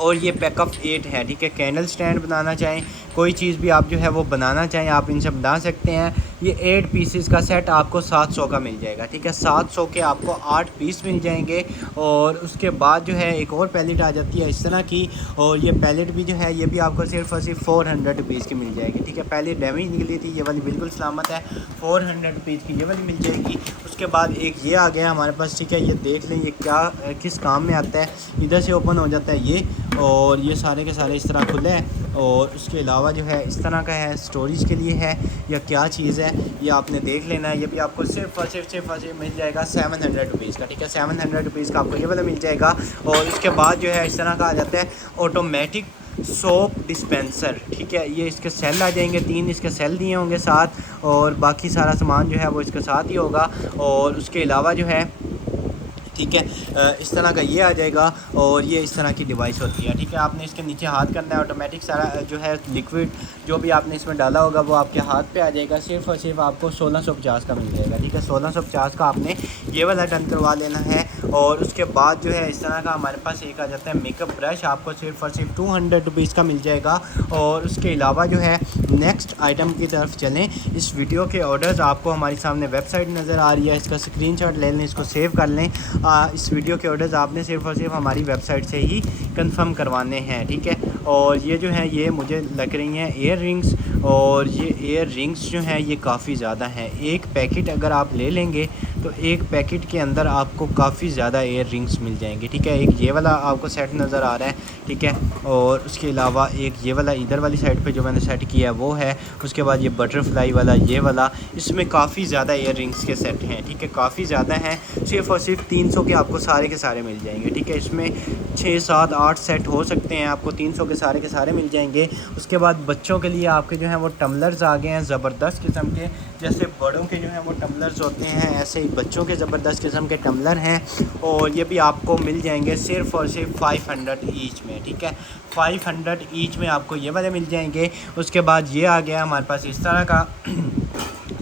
और ये पैकअप 8 है। ठीक है, कैंडल स्टैंड बनाना चाहें, कोई चीज़ भी आप जो है वो बनाना चाहें, आप इनसे बना सकते हैं। ये 8 पीसेस का सेट आपको 700 का मिल जाएगा। ठीक है, 700 के आपको 8 पीस मिल जाएंगे। और उसके बाद जो है एक और पैलेट आ जाती है इस तरह की, और ये पैलेट भी जो है ये भी आपको सिर्फ और सिर्फ 400 रुपीज़ की मिल जाएगी। ठीक है, पहले डैमेज निकली थी, ये वाली बिल्कुल सलामत है, 400 रुपीज़ की ये वाली मिल जाएगी। उसके बाद एक ये आ गया हमारे पास। ठीक है, ये देख लें ये क्या किस काम में आता है। इधर से ओपन हो जाता है ये, और ये सारे के सारे इस तरह खुले हैं। और उसके अलावा जो है इस तरह का है, स्टोरेज के लिए है या क्या चीज़ है ये आपने देख लेना है। ये भी आपको सिर्फ और सिर्फ मिल जाएगा 700 रुपीज़ का। ठीक है, 700 रुपीज़ का आपको ये वाला मिल जाएगा। और इसके बाद जो है इस तरह का आ जाता है ऑटोमेटिक सोप डिस्पेंसर। ठीक है, ये इसके सेल आ जाएंगे, 3 इसके सेल दिए होंगे साथ, और बाकी सारा सामान जो है वो इसके साथ ही होगा। और उसके अलावा जो है ठीक है इस तरह का ये आ जाएगा, और ये इस तरह की डिवाइस होती है। ठीक है, आपने इसके नीचे हाथ करना है, ऑटोमेटिक सारा जो है लिक्विड जो भी आपने इसमें डाला होगा वो आपके हाथ पे आ जाएगा। सिर्फ और सिर्फ आपको 1650 का मिल जाएगा। ठीक है, 1650 का आपने ये वाला डन करवा लेना है। और उसके बाद जो है इस तरह का हमारे पास एक आ जाता है मेकअप ब्रश, आपको सिर्फ और सिर्फ 200 रुपीज़ का मिल जाएगा। और उसके अलावा जो है नेक्स्ट आइटम की तरफ चलें। इस वीडियो के ऑर्डर्स आपको हमारी सामने वेबसाइट नज़र आ रही है, इसका स्क्रीनशॉट ले लें, इसको सेव कर लें। इस वीडियो के ऑर्डर्स आपने सिर्फ और सिर्फ हमारी वेबसाइट से ही कंफर्म करवाने हैं। ठीक है, और ये जो है ये मुझे लग रही हैं एयर रिंग्स, और ये एयर रिंग्स जो हैं ये काफ़ी ज़्यादा हैं। एक पैकेट अगर आप ले लेंगे तो एक पैकेट के अंदर आपको काफ़ी ज़्यादा एयर रिंग्स मिल जाएंगे। ठीक है, एक ये वाला आपको सेट नज़र आ रहा है। ठीक है, और उसके अलावा एक ये वाला इधर वाली साइड पे जो मैंने सेट किया है वो है। उसके बाद ये बटरफ्लाई वाला ये वाला, इसमें काफ़ी ज़्यादा एयर रिंग्स के सेट हैं। ठीक है, काफ़ी ज़्यादा हैं, सिर्फ और सिर्फ 300 के आपको सारे के सारे मिल जाएंगे। ठीक है, इसमें 6, 7, 8 सेट हो सकते हैं, आपको 300 के सारे मिल जाएंगे। उसके बाद बच्चों के लिए आपके जो हैं वो टम्बलर्स आ गए हैं ज़बरदस्त किस्म के, जैसे बड़ों के जो हैं वो टम्बलर्स होते हैं ऐसे ही बच्चों के ज़बरदस्त किस्म के टम्बलर हैं। और ये भी आपको मिल जाएंगे सिर्फ और सिर्फ 500 ईच में। ठीक है, 500 ईच में आपको ये वाले मिल जाएंगे। उसके बाद ये आ गया हमारे पास इस तरह का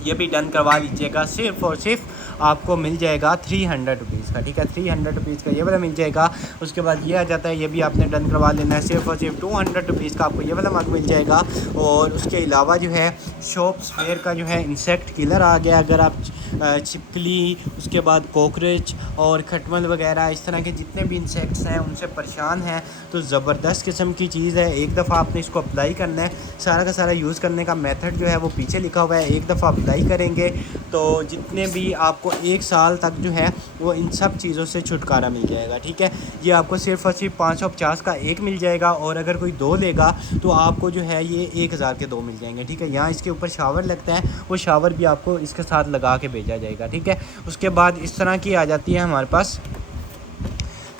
ये भी डन करवा लीजिएगा, सिर्फ और सिर्फ आपको मिल जाएगा 300 रुपीज़ का। ठीक है, 300 रुपीज़ का ये वाला मिल जाएगा। उसके बाद ये आ जाता है, ये भी आपने डन करवा लेना है, सिर्फ और सिर्फ 200 रुपीज़ का आपको ये वाला मग मिल जाएगा। और उसके अलावा जो है शॉप्स फेयर का जो है इंसेक्ट किलर आ गया। अगर आप छिपकली, उसके बाद कॉकरोच और खटमल वगैरह इस तरह के जितने भी इंसेक्ट्स हैं उनसे परेशान हैं। तो ज़बरदस्त किस्म की चीज़ है। एक दफ़ा आपने इसको अप्लाई करना है, सारा का सारा यूज़ करने का मेथड जो है वो पीछे लिखा हुआ है। एक दफ़ा अप्लाई करेंगे तो जितने भी आपको 1 साल तक जो है वो इन सब चीज़ों से छुटकारा मिल जाएगा। ठीक है, ये आपको सिर्फ़ और सिर्फ 550 का एक मिल जाएगा, और अगर कोई 2 लेगा तो आपको जो है ये 1000 के 2 मिल जाएंगे। ठीक है, यहाँ इसके ऊपर शावर लगता है, वो शावर भी आपको इसके साथ लगा के भेजा जाएगा। ठीक है, उसके बाद इस तरह की आ जाती है हमारे पास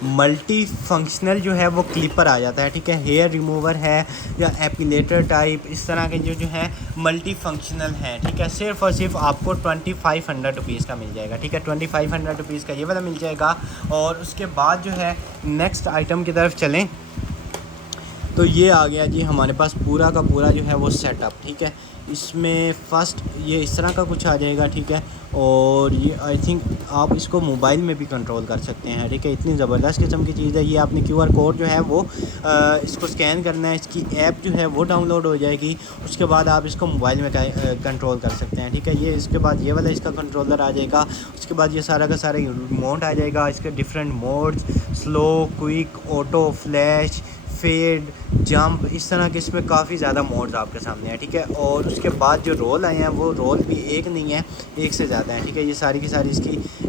मल्टी फंक्शनल जो है वो क्लिपर आ जाता है। ठीक है, हेयर रिमूवर है या एपिलेटर टाइप, इस तरह के जो है मल्टी फंक्शनल हैं। ठीक है, सिर्फ़ और सिर्फ आपको 2500 रुपीज़ का मिल जाएगा। ठीक है, 2500 रुपीज़ का ये वाला मिल जाएगा। और उसके बाद जो है नेक्स्ट आइटम की तरफ चलें तो ये आ गया जी हमारे पास पूरा का पूरा जो है वो सेटअप। ठीक है, इसमें फ़र्स्ट ये इस तरह का कुछ आ जाएगा। ठीक है, और ये आई थिंक आप इसको मोबाइल में भी कंट्रोल कर सकते हैं। ठीक है, इतनी ज़बरदस्त किस्म की चीज़ है। ये आपने QR कोड जो है वो इसको स्कैन करना है, इसकी ऐप जो है वो डाउनलोड हो जाएगी। उसके बाद आप इसको मोबाइल में कंट्रोल कर सकते हैं। ठीक है, ये इसके बाद ये वाला इसका कंट्रोलर आ जाएगा। उसके बाद ये सारा का सारा रिमोट आ जाएगा, इसके different modes, slow, quick, auto, flash, fade, jump, इस तरह के इसमें काफ़ी ज़्यादा मोड्स आपके सामने हैं। ठीक है, और उसके बाद जो रोल आए हैं वो रोल भी एक नहीं है, एक से ज़्यादा है। ठीक है, ये सारी की सारी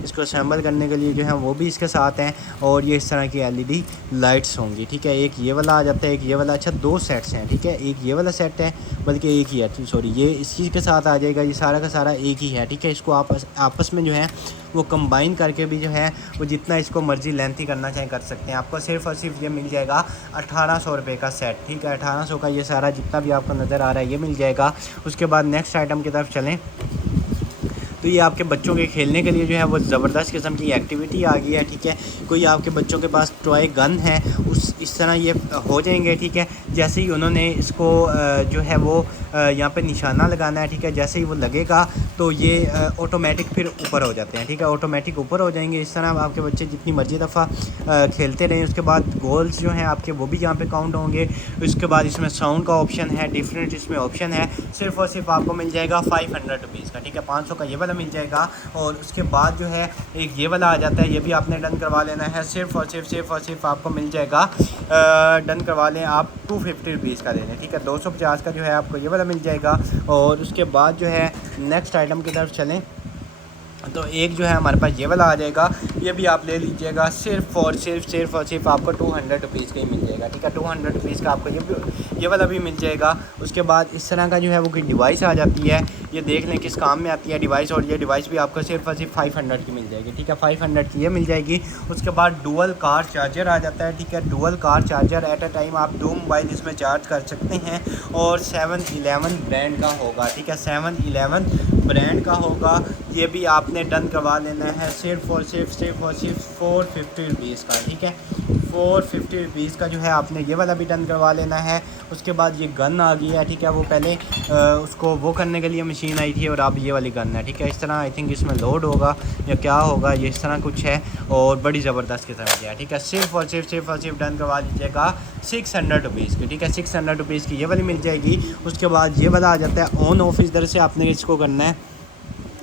इसको असेंबल करने के लिए जो है वो भी इसके साथ हैं। और ये इस तरह की LED लाइट्स होंगी। ठीक है, एक ये वाला आ जाता है, एक ये वाला। अच्छा, 2 सेट्स हैं। ठीक है, एक ये वाला सेट है, बल्कि एक ही है, सॉरी, ये इसी के साथ आ जाएगा। ये सारा का सारा एक ही है। ठीक है, इसको आप आपस में जो है वो कंबाइन करके भी जो है वो जितना इसको मर्ज़ी लेंथी करना चाहें कर सकते हैं। आपको सिर्फ़ और सिर्फ ये मिल जाएगा 1800 रुपये का सेट। ठीक है, 1800 का ये सारा जितना भी आपको नज़र आ रहा है ये मिल जाएगा। उसके बाद नेक्स्ट आइटम की तरफ चलें तो ये आपके बच्चों के खेलने के लिए जो है वो ज़बरदस्त किस्म की एक्टिविटी आ गई है। ठीक है, कोई आपके बच्चों के पास टॉय गन है, इस तरह ये हो जाएंगे। ठीक है, जैसे ही उन्होंने इसको जो है वो यहाँ पे निशाना लगाना है। ठीक है, जैसे ही वो लगेगा तो ये ऑटोमेटिक फिर ऊपर हो जाते हैं। ठीक है, ऑटोमेटिक ऊपर हो जाएंगे। इस तरह आपके बच्चे जितनी मर्जी दफ़ा खेलते रहें। उसके बाद गोल्स जो हैं आपके वो भी यहाँ पे काउंट होंगे। उसके बाद इसमें साउंड का ऑप्शन है, डिफरेंट इसमें ऑप्शन है। सिर्फ़ और सिर्फ आपको मिल जाएगा 500 रुपीज़ का। ठीक है, 500 का ये वाला मिल जाएगा। और उसके बाद जो है एक ये वाला आ जाता है, ये भी आपने डन करवा लेना है। सिर्फ़ और सिर्फ आपको मिल जाएगा, डन करवा लें आप, 250 रुपीज़ का ले लें। ठीक है, 250 का जो है आपको ये वाला मिल जाएगा। और उसके बाद जो है नेक्स्ट आइटम की तरफ चलें तो एक जो है हमारे पास ये वाला आ जाएगा, ये भी आप ले लीजिएगा। सिर्फ़ और सिर्फ आपको 200 रुपीज़ का ही मिल जाएगा। ठीक है, 200 रुपीज़ का आपको ये वाला भी मिल जाएगा। उसके बाद इस तरह का जो है वो कोई डिवाइस आ जाती है, ये देख लें किस काम में आती है डिवाइस। और ये डिवाइस भी आपको सिर्फ और सिर्फ 500 की मिल जाएगी। ठीक है, 500 की ये मिल जाएगी। उसके बाद डुअल कार चार्जर आ जाता है। ठीक है, dual car charger at a time आप 2 मोबाइल इसमें चार्ज कर सकते हैं। और 711 ब्रांड का होगा। ठीक है, 711 ब्रांड का होगा। ये भी आपने डन करवा लेना है सिर्फ़ और सिर्फ 450 रुपीज़ का। ठीक है, 450 रुपीज़ का जो है आपने ये वाला भी डन करवा लेना है। उसके बाद ये गन आ गई है। ठीक है, वो पहले उसको वो करने के लिए मशीन आई थी और अब ये वाली गन है। ठीक है, इस तरह आई थिंक इसमें लोड होगा या क्या होगा, ये इस तरह कुछ है और बड़ी ज़बरदस्त की तरह है। ठीक है, सिर्फ़ और सिर्फ डन करवा लीजिएगा 600 रुपीज़ की। ठीक है, 600 रुपीज़ की ये वाली मिल जाएगी। उसके बाद ये वाला आ जाता है ऑन ऑफ, इधर से आपने इसको करना है।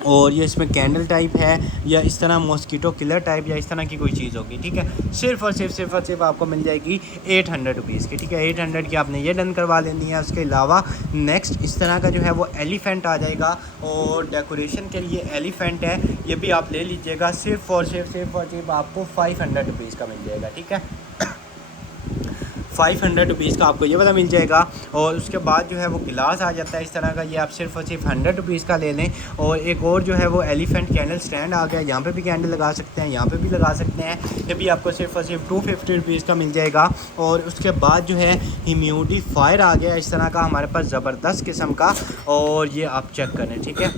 और ये इसमें कैंडल टाइप है या इस तरह मॉस्किटो किलर टाइप या इस तरह की कोई चीज़ होगी। ठीक है, सिर्फ़ और सिर्फ आपको मिल जाएगी 800 रुपीज़ की। ठीक है, 800 की आपने ये डन करवा लेनी है। उसके अलावा नेक्स्ट इस तरह का जो है वो एलिफेंट आ जाएगा और डेकोरेशन के लिए एलिफेंट है, ये भी आप ले लीजिएगा। सिर्फ़ और सिर्फ आपको 500 रुपीज़ का मिल जाएगा। ठीक है, 500 रुपीज़ का आपको ये वाला मिल जाएगा। और उसके बाद जो है वो गिलास आ जाता है इस तरह का, ये आप सिर्फ और सिर्फ 100 रुपीज़ का ले लें। और एक और जो है वो एलिफेंट कैंडल स्टैंड आ गया, यहाँ पे भी कैंडल लगा सकते हैं, यहाँ पे भी लगा सकते हैं। ये भी आपको सिर्फ और सिर्फ 250 रुपीज़ का मिल जाएगा। और उसके बाद जो है ह्यूमिडिफायर आ गया इस तरह का हमारे पास ज़बरदस्त किस्म का, और ये आप चेक करें। ठीक है,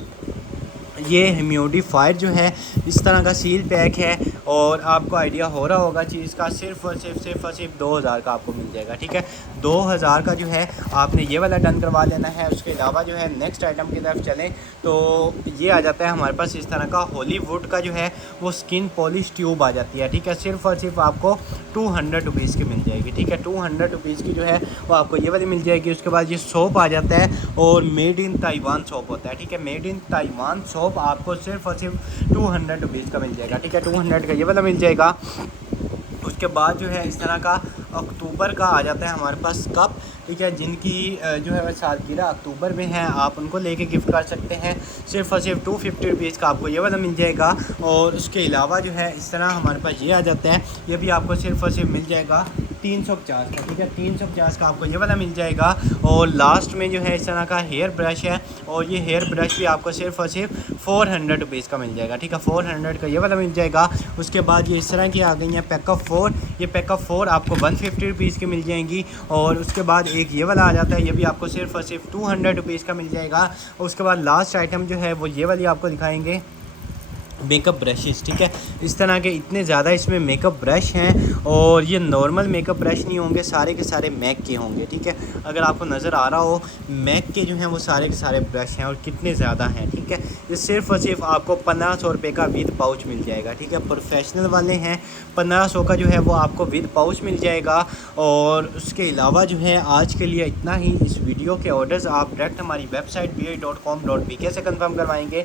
ये ह्यूमिडिफायर जो है इस तरह का सील पैक है और आपको आइडिया हो रहा होगा चीज़ का, सिर्फ और सिर्फ 2000 का आपको मिल जाएगा। ठीक है, 2000 का जो है आपने ये वाला डन करवा लेना है। उसके अलावा जो है नेक्स्ट आइटम की तरफ चलें तो ये आ जाता है हमारे पास इस तरह का हॉलीवुड का जो है वो स्किन पॉलिश ट्यूब आ जाती है। ठीक है, सिर्फ और सिर्फ आपको 200 रुपीज़ की मिल जाएगी। ठीक है, 200 रुपीज़ की जो है वो आपको ये वाली मिल जाएगी। उसके बाद ये सोप आ जाता है और मेड इन ताइवान सोप होता है। ठीक है, मेड इन ताइवान सोप आपको सिर्फ और सिर्फ 200 रुपीज़ का मिल जाएगा। ठीक है, 200 का ये वाला मिल जाएगा। उसके बाद जो है इस तरह का अक्टूबर का आ जाता है हमारे पास कप। ठीक है, जिनकी जो है सालगिरह अक्टूबर में है, आप उनको लेके गिफ्ट कर सकते हैं। सिर्फ और सिर्फ 250 रुपीज़ का आपको ये वाला मिल जाएगा। और उसके अलावा जो है इस तरह हमारे पास ये आ जाता है, ये भी आपको सिर्फ और सिर्फ मिल जाएगा 350 का। ठीक है, 350 का आपको ये वाला मिल जाएगा। और लास्ट में जो है इस तरह का हेयर ब्रश है, और ये हेयर ब्रश भी आपको सिर्फ और सिर्फ 400 रुपीज़ का मिल जाएगा। ठीक है, 400 का ये वाला मिल जाएगा। उसके बाद ये इस तरह की आ गई हैं पैकअप 4, ये पैकअप 4 आपको 150 रुपीज़ की मिल जाएंगी। और उसके बाद एक ये वाला आ जाता है, ये भी आपको सिर्फ और सिर्फ 200 रुपीज़ का मिल जाएगा। और उसके बाद लास्ट आइटम जो है वो ये वाली आपको दिखाएंगे, मेकअप ब्रशेस। ठीक है, इस तरह के इतने ज़्यादा इसमें मेकअप ब्रश हैं, और ये नॉर्मल मेकअप ब्रश नहीं होंगे, सारे के सारे मैक के होंगे। ठीक है, अगर आपको नज़र आ रहा हो मैक के जो हैं वो सारे के सारे ब्रश हैं, और कितने ज़्यादा हैं। ठीक है, ये सिर्फ और सिर्फ आपको 1500 रुपये का विद पाउच मिल जाएगा। ठीक है, प्रोफेशनल वाले हैं, 1500 का जो है वो आपको विद पाउच मिल जाएगा। और उसके अलावा जो है आज के लिए इतना ही। इस वीडियो के ऑर्डर्स आप डायरेक्ट हमारी वेबसाइट boi.com.bk से कंफर्म करवाएंगे।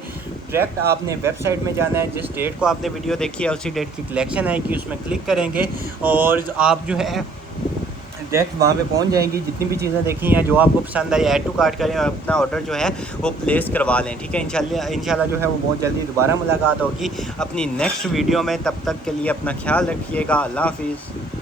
डायरेक्ट आपने वेबसाइट में जाना है, जिस डेट को आपने वीडियो देखी है उसी डेट की कलेक्शन आएगी, उसमें क्लिक करेंगे और आप जो है डायरेक्ट वहाँ पे पहुँच जाएंगी। जितनी भी चीज़ें देखी हैं जो आपको पसंद आई, ऐड टू कार्ट करें और अपना ऑर्डर जो है वो प्लेस करवा लें। ठीक है, इंशाल्लाह जो है वो बहुत जल्दी दोबारा मुलाकात होगी अपनी नेक्स्ट वीडियो में। तब तक के लिए अपना ख्याल रखिएगा। अल्लाह हाफिज़।